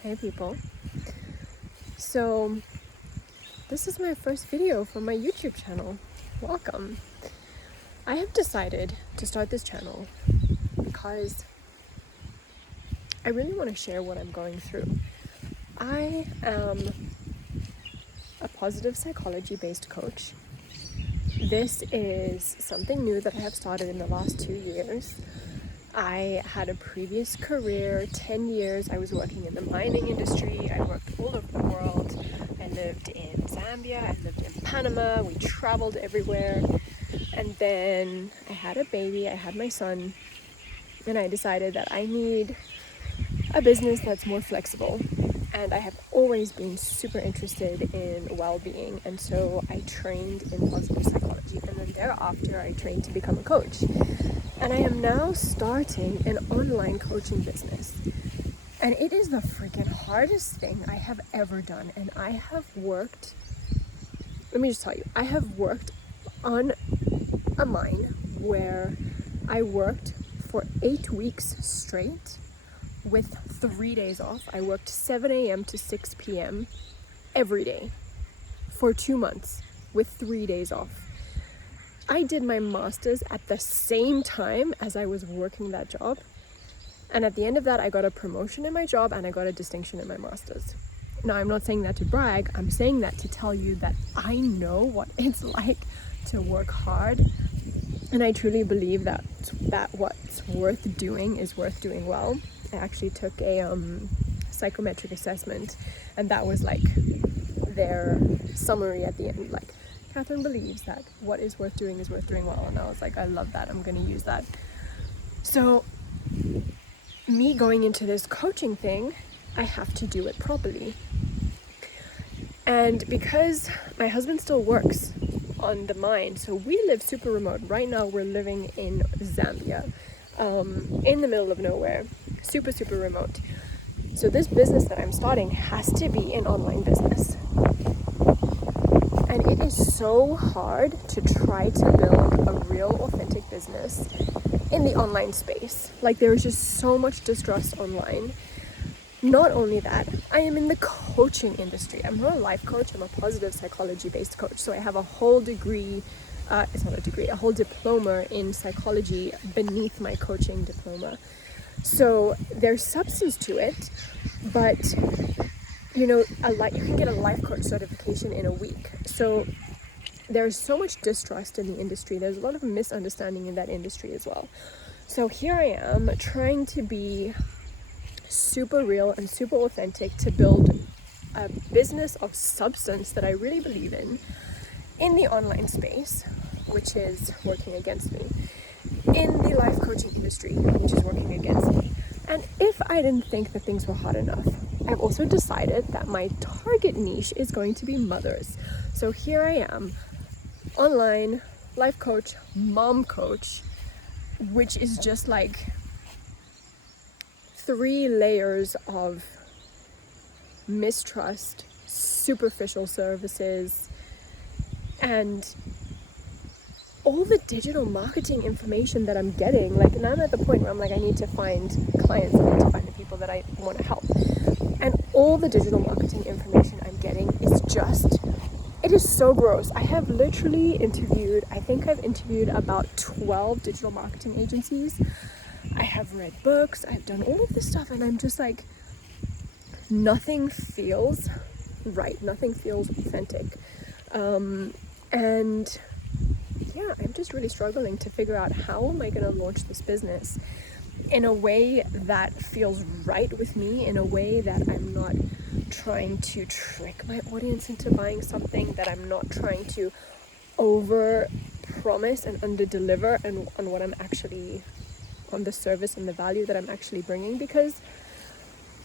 Hey people. So this is my first video for my YouTube channel. Welcome. I have decided to start this channel because I really want to share what I'm going through. I am a positive psychology based coach. This is something new that I have started in the last 2 years. I had a previous career, 10 years. I was working in the mining industry. I worked all over the world. I lived in Zambia, I lived in Panama. We traveled everywhere. And then I had a baby, I had my son, and I decided that I need a business that's more flexible. And I have always been super interested in well-being, and so I trained in positive psychology, and then thereafter I trained to become a coach. And I am now starting an online coaching business. And it is the freaking hardest thing I have ever done. And I have worked, let me just tell you, I have worked on a mine where I worked for 8 weeks straight with 3 days off. I worked 7 a.m. to 6 p.m. every day for 2 months with 3 days off. I did my master's at the same time as I was working that job. And at the end of that, I got a promotion in my job and I got a distinction in my master's. Now, I'm not saying that to brag. I'm saying that to tell you that I know what it's like to work hard. And I truly believe that what's worth doing is worth doing well. I actually took a psychometric assessment, and that was like their summary at the end, like, Catherine believes that what is worth doing is worth doing well. And I was like, I love that. I'm going to use that. So me going into this coaching thing, I have to do it properly. And because my husband still works on the mine, so we live super remote. Right now we're living in Zambia, in the middle of nowhere, super, super remote. So this business that I'm starting has to be an online business. And it is so hard to try to build a real authentic business in the online space. Like, there's just so much distrust online. Not only that, I am in the coaching industry. I'm not a life coach, I'm a positive psychology based coach. So I have a whole degree, it's not a degree, a whole diploma in psychology beneath my coaching diploma. So there's substance to it, but you know, you can get a life coach certification in a week. So there's so much distrust in the industry. There's a lot of misunderstanding in that industry as well. So here I am trying to be super real and super authentic to build a business of substance that I really believe in the online space, which is working against me, in the life coaching industry, which is working against me. And if I didn't think that things were hard enough, I've also decided that my target niche is going to be mothers. So here I am, online, life coach, mom coach, which is just like 3 layers of mistrust, superficial services, and all the digital marketing information that I'm getting. Like, now I'm at the point where I'm like, I need to find clients, I need to find the people that I want to help. And all the digital marketing information I'm getting is just, it is so gross. I have literally interviewed, I think I've interviewed about 12 digital marketing agencies. I have read books, I've done all of this stuff, and I'm just like, nothing feels right, nothing feels authentic. And yeah, I'm just really struggling to figure out how am I going to launch this business in a way that feels right with me, in a way that I'm not trying to trick my audience into buying something, that I'm not trying to over promise and under deliver on what I'm actually, on the service and the value that I'm actually bringing. Because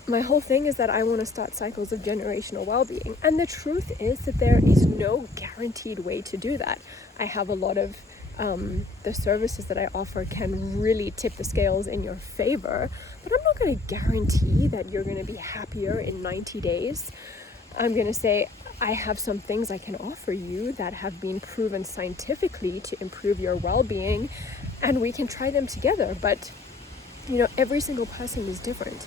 my whole thing is that I want to start cycles of generational well-being, and the truth is that there is no guaranteed way to do that. I have a lot of the services that I offer can really tip the scales in your favor, but I'm not going to guarantee that you're going to be happier in 90 days. I'm going to say I have some things I can offer you that have been proven scientifically to improve your well-being, and we can try them together. But you know, every single person is different.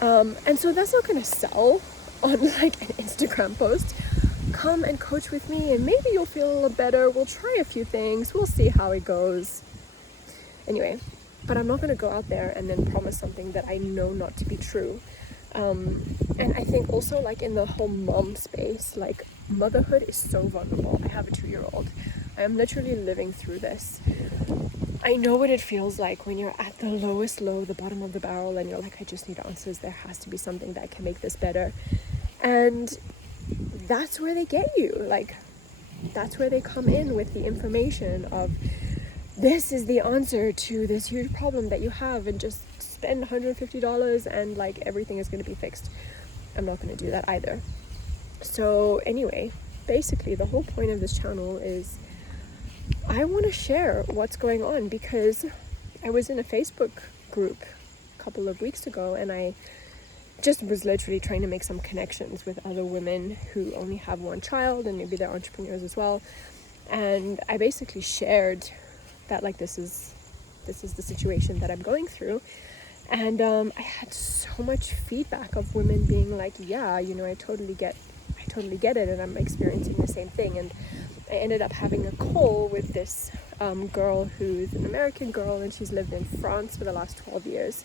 And so that's not going to sell on like an Instagram post. Come and coach with me and maybe you'll feel a little better. We'll try a few things. We'll see how it goes. Anyway, but I'm not going to go out there and then promise something that I know not to be true. And I think also like in the whole mom space, like motherhood is so vulnerable. I have a 2-year-old. I am literally living through this. I know what it feels like when you're at the lowest low, the bottom of the barrel, and you're like, I just need answers. There has to be something that can make this better. And that's where they get you. Like, that's where they come in with the information of, this is the answer to this huge problem that you have, and just spend $150 and like everything is going to be fixed. I'm not going to do that either. So anyway, basically the whole point of this channel is I want to share what's going on, because I was in a Facebook group a couple of weeks ago and I just was literally trying to make some connections with other women who only have one child and maybe they're entrepreneurs as well. And I basically shared that like this is the situation that I'm going through. And I had so much feedback of women being like, yeah, you know, I totally get it, and I'm experiencing the same thing. And I ended up having a call with this girl who's an American girl, and she's lived in France for the last 12 years.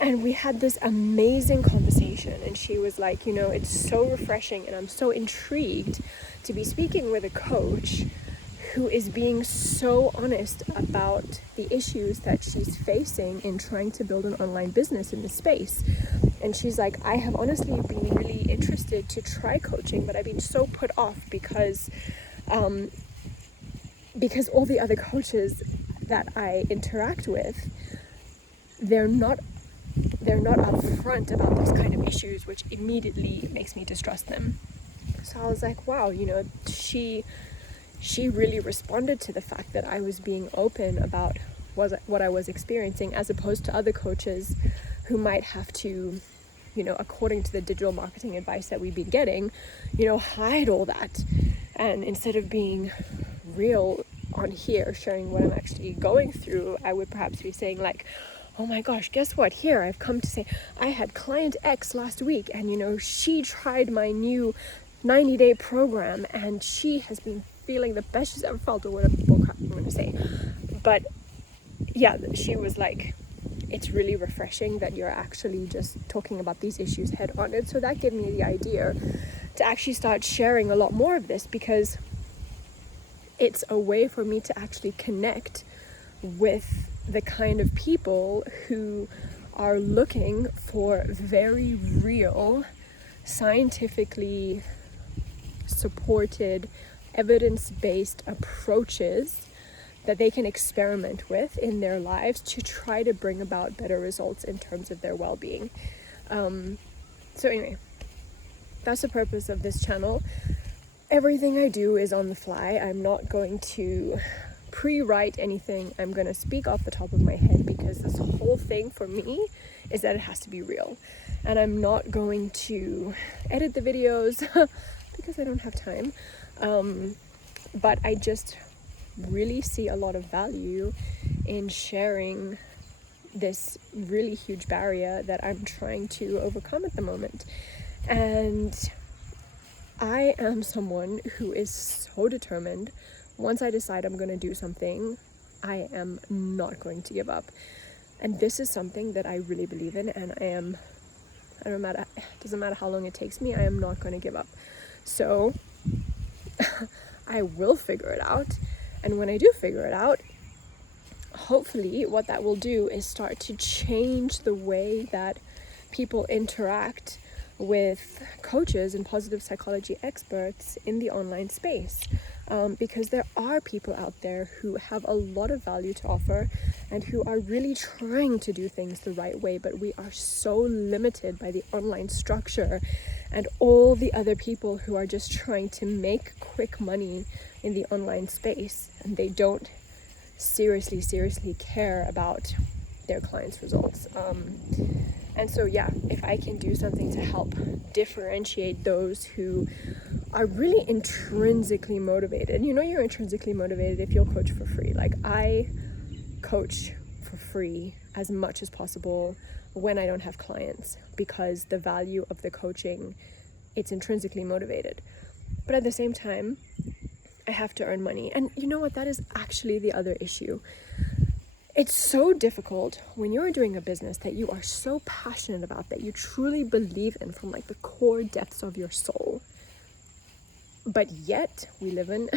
And we had this amazing conversation, and she was like, you know, it's so refreshing and I'm so intrigued to be speaking with a coach who is being so honest about the issues that she's facing in trying to build an online business in this space. And she's like, I have honestly been really interested to try coaching, but I've been so put off because all the other coaches that I interact with, they're not upfront about those kind of issues, which immediately makes me distrust them. So I was like, wow, you know, she really responded to the fact that I was being open about what I was experiencing, as opposed to other coaches who might have to, you know, according to the digital marketing advice that we've been getting, you know, hide all that. And instead of being real on here, sharing what I'm actually going through, I would perhaps be saying like, oh my gosh, guess what? Here, I've come to say, I had client X last week, and you know, she tried my new 90-day program and she has been feeling the best she's ever felt, or whatever bullcrap I'm going to say. But yeah, she was like, it's really refreshing that you're actually just talking about these issues head on. And so that gave me the idea to actually start sharing a lot more of this, because it's a way for me to actually connect with the kind of people who are looking for very real, scientifically supported, evidence-based approaches that they can experiment with in their lives to try to bring about better results in terms of their well-being. So anyway, that's the purpose of this channel. Everything I do is on the fly. I'm not going to pre-write anything. I'm going to speak off the top of my head, because this whole thing for me is that it has to be real. And I'm not going to edit the videos because I don't have time. But I just really see a lot of value in sharing this really huge barrier that I'm trying to overcome at the moment. And I am someone who is so determined. Once I decide I'm going to do something, I am not going to give up. And this is something that I really believe in, and it doesn't matter how long it takes me, I am not going to give up. So I will figure it out. And when I do figure it out, hopefully what that will do is start to change the way that people interact with coaches and positive psychology experts in the online space. Because there are people out there who have a lot of value to offer and who are really trying to do things the right way, but we are so limited by the online structure and all the other people who are just trying to make quick money in the online space, and they don't seriously care about their clients' results. And so yeah, if I can do something to help differentiate those who are really intrinsically motivated. You know, you're intrinsically motivated if you'll coach for free. Like, I coach for free as much as possible when I don't have clients, because the value of the coaching, it's intrinsically motivated. But at the same time, I have to earn money. And you know what? That is actually the other issue. It's so difficult when you're doing a business that you are so passionate about, that you truly believe in from like the core depths of your soul. But yet we live in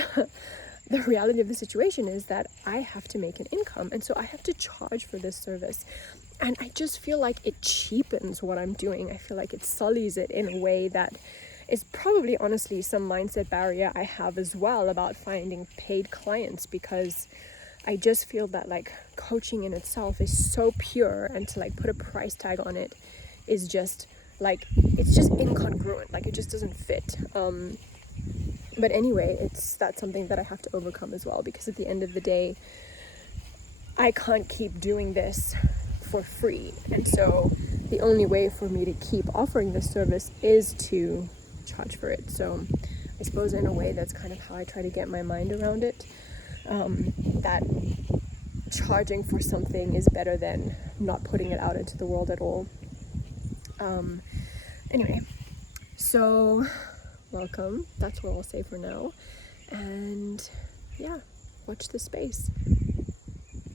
the reality of the situation is that I have to make an income, and so I have to charge for this service. And I just feel like it cheapens what I'm doing. I feel like it sullies it in a way that is probably honestly some mindset barrier I have as well about finding paid clients, because I just feel that like coaching in itself is so pure, and to like put a price tag on it is just like, it's just incongruent, like it just doesn't fit. But anyway, that's something that I have to overcome as well, because at the end of the day, I can't keep doing this for free. And so the only way for me to keep offering this service is to charge for it. So I suppose in a way that's kind of how I try to get my mind around it, that charging for something is better than not putting it out into the world at all. Anyway, so welcome. That's what I'll say for now. And yeah, watch this space.